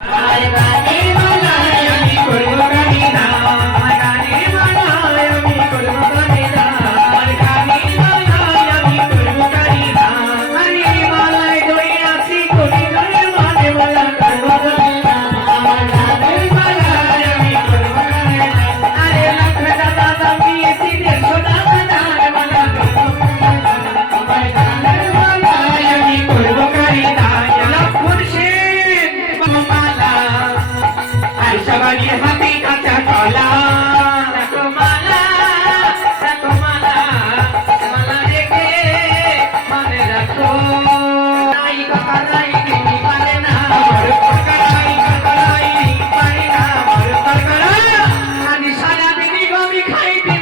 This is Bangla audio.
Yeah. সবারই হাতে কাঁচা কলা। খাইতে